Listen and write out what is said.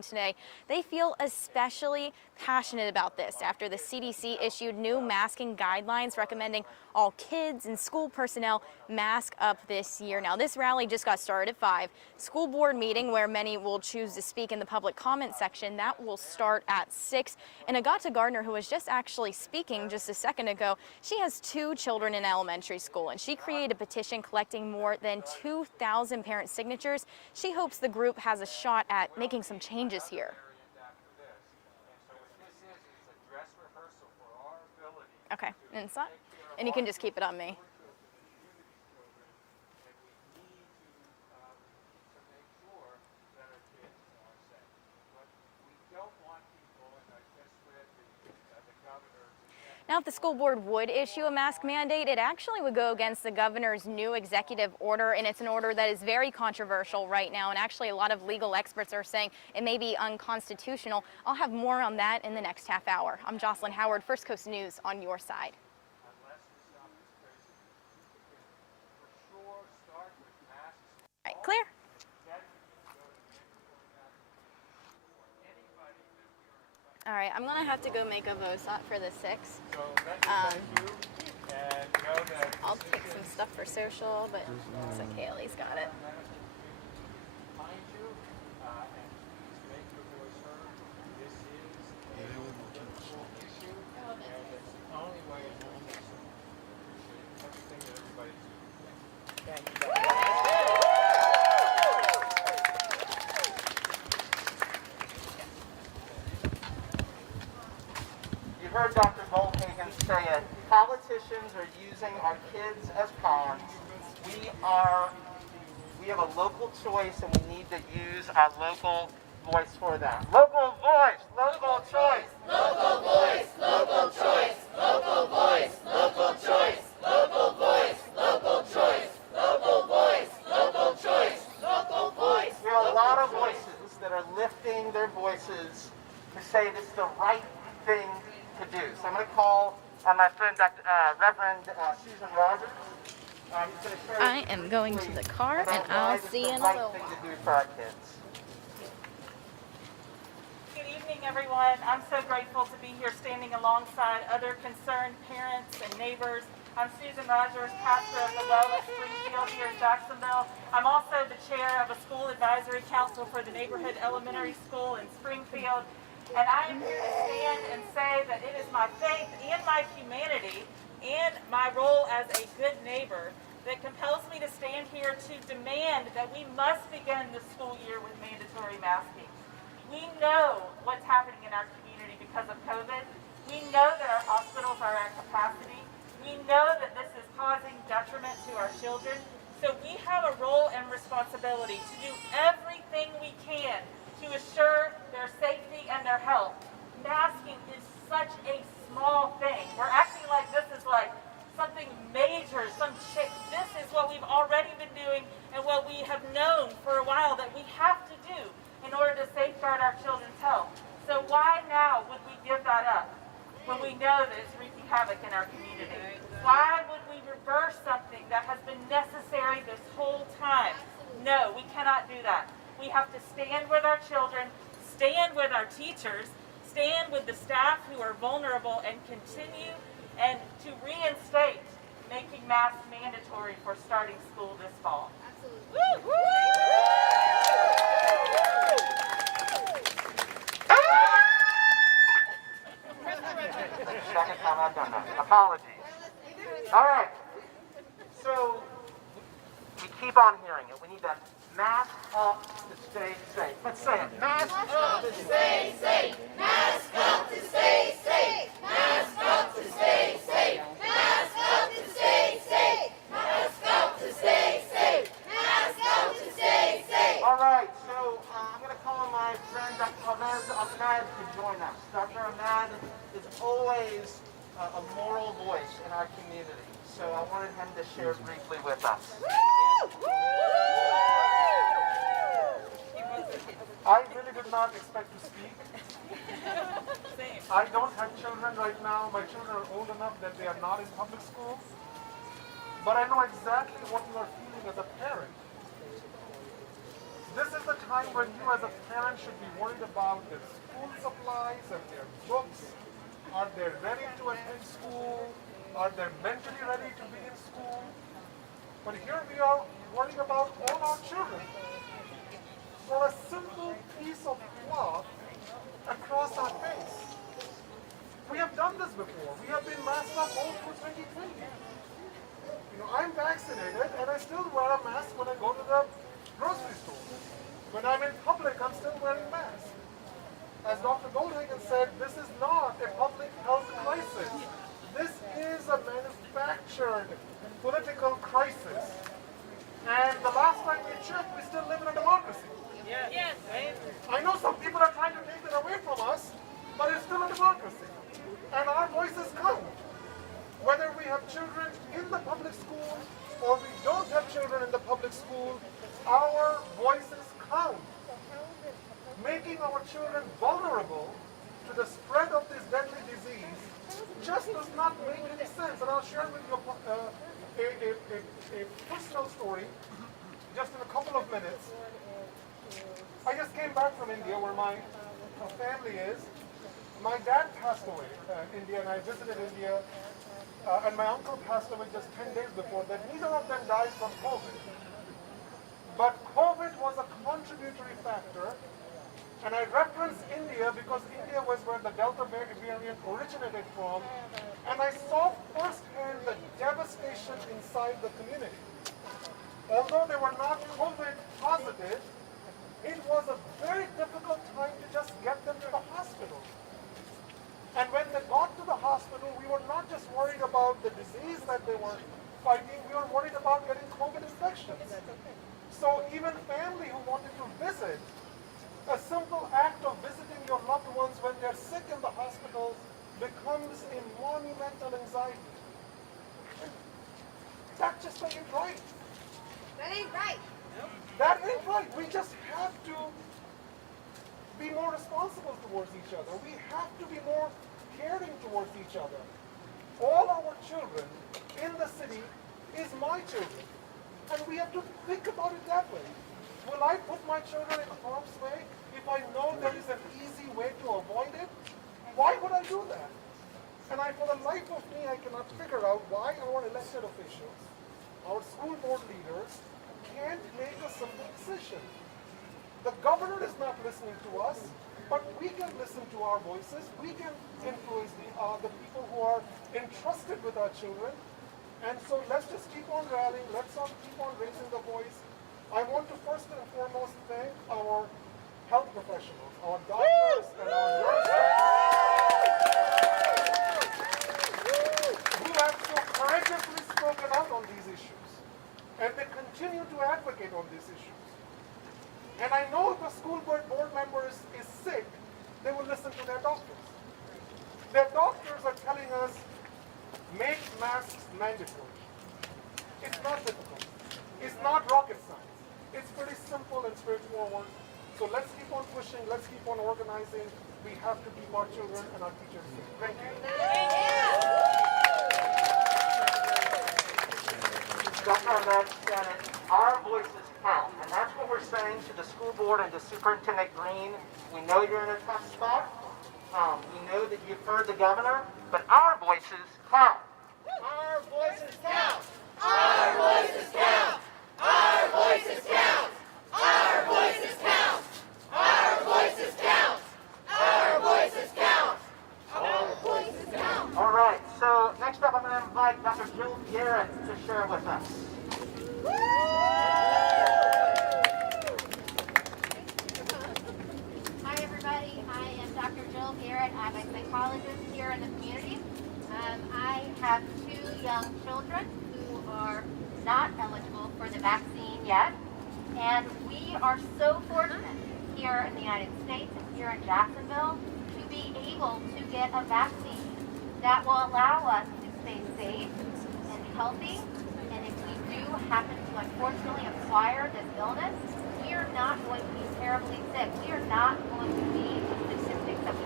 today. They feel especially passionate about this after the CDC issued new masking guidelines recommending all kids and school personnel mask up this year. Now, this rally just got started at 5. School board meeting where many will choose to speak in the public comment section, that will start at 6. And Agata Gardner, who was just actually speaking just a second ago, she has 2 children in elementary school, and she created a petition collecting more than 2,000 parent signatures. She hopes the group has a shot at making some changes here. Okay, inside. And you can just keep it on me. Now, if the school board would issue a mask mandate, it actually would go against the governor's new executive order, and it's an order that is very controversial right now, and actually a lot of legal experts are saying it may be unconstitutional. I'll have more on that in the next half hour. I'm Jocelyn Howard, First Coast News on your side. All right, clear. All right, I'm gonna have to go make a VOSOT for the 6. I'll take some stuff for social, but looks like Haley's got it. You heard Dr. Goldhagen say it. Politicians are using our kids as pawns. We have a local choice, and we need to use our local voice for that. Local voice, local choice. Local voice, local choice. Local voice, local choice. Local voice, local choice. Local voice, local choice. Local voice. There are a lot of voices that are lifting their voices to say this is the right thing to do. So I'm going to call my friend, Reverend Susan Rogers. I am going to the car, and I'll see you in a little while. Good evening, everyone. I'm so grateful to be here standing alongside other concerned parents and neighbors. I'm Susan Rogers, pastor of the Well at Springfield here in Jacksonville. I'm also the chair of a school advisory council for the neighborhood elementary school in Springfield. And I am here to stand and say that it is my faith and my humanity and my role as a good neighbor that compels me to stand here to demand that we must begin the school year with mandatory masking. We know what's happening in our community because of COVID. We know that our hospitals are at capacity. We know that this is causing detriment to our children. So we have a role and responsibility to do everything we can to assure their safety and their health. Masking is such a small thing. We're acting like this is like something major, this is what we've already been doing and what we have known for a while that we have to do in order to safeguard our children's health. So why now would we give that up when we know that it's wreaking havoc in our community? Why would we reverse something that has been necessary this whole time? No, we cannot do that. We have to stand with our children, stand with our teachers, stand with the staff who are vulnerable, and continue and to reinstate making masks mandatory for starting school this fall. Absolutely. Woo! Woo! Second time I've done that. Apologies. All right. So we keep on hearing it. We need to mask up to stay safe. Let's say it. Mask up to stay safe. Mask up to stay safe. Mask up to stay safe. Mask up to stay safe. Mask up to stay safe. Mask up to stay safe. All right. So I'm going to call on my friend Dr. Ahmed to join us. Dr. Ahmed is always a moral voice in our community. So I wanted him to share briefly with us. I really did not expect to speak. I don't have children right now. My children are old enough that they are not in public school. But I know exactly what you are feeling as a parent. This is the time when you as a parent should be worried about their school supplies and their books. Are they ready to attend school? Are they mentally ready to be in school? But here we are worrying about all our children for a simple piece of cloth across our face. We have done this before. We have been masked up all through 2020. I'm vaccinated and I still wear a mask when I go to the grocery store. When I'm in public, I'm still wearing masks. As Dr. Goldhagen said, this is not a public health crisis. This is a manufactured political crisis. And the last time we checked, we still live in a democracy. Yes. I know some people are trying to take it away from us, but it's still a democracy. And our voices count. Whether we have children in the public school or we don't have children in the public school, our voices count. Making our children vulnerable to the spread of this deadly disease just does not make any sense. And I'll share with you a personal story just in a couple of minutes. I just came back from India where my family is. My dad passed away in India and I visited India and my uncle passed away just 10 days before that. Neither of them died from COVID. But COVID was a contributory factor. And I reference India because India was where the Delta variant originated from. And I saw firsthand the devastation inside the community. Although they were not COVID positive, it was a very difficult time to just get them to the hospital. And when they got to the hospital, we were not just worried about the disease that they were fighting, we were worried about getting COVID infections. So even family who wanted to visit, a simple act of visiting your loved ones when they're sick in the hospital becomes a monumental anxiety. That just ain't right. That ain't right. That ain't right. We just have to be more responsible towards each other. We have to be more caring towards each other. All our children in the city is my children. And we have to think about it that way. Will I put my children in harm's way if I know there is an easy way to avoid it? Why would I do that? And for the life of me, I cannot figure out why our elected officials, our school board leaders, can't make a simple decision. The governor is not listening to us, but we can listen to our voices. We can influence the people who are entrusted with our children. And so let's just keep on rallying. Let's keep on raising the voice. I want to first and foremost thank our health professionals, our doctors and our nurses who have so courageously spoken out on these issues. And they continue to advocate on these issues. And I know if a school board member is sick, they will listen to their doctors. Their doctors are telling us, make masks mandatory. It's not difficult. It's not rocket science. It's pretty simple and straightforward. So let's keep on pushing. Let's keep on organizing. We have to keep our children and our teachers safe. Thank you. Governor DeSantis, our voices count, and that's what we're saying to the school board and to Superintendent Green. We know you're in a tough spot. We know that you've heard the governor, but our voices count. Our voices count. Our voices count. Our voices count. Our voices count. Our voices count. Our voices count. Our voices count. All right, so next up I'm going to invite Dr. Jill Garrett to share with us. Hi everybody, I am Dr. Jill Garrett. I'm a psychologist here in the community. I have 2 young children who are not eligible for the vaccine yet. And we are so fortunate here in the United States and here in Jacksonville to be able to get a vaccine that will allow us to stay safe and healthy. And if we do happen to unfortunately acquire this illness, we are not going to be terribly sick. We are not going to be the statistics that we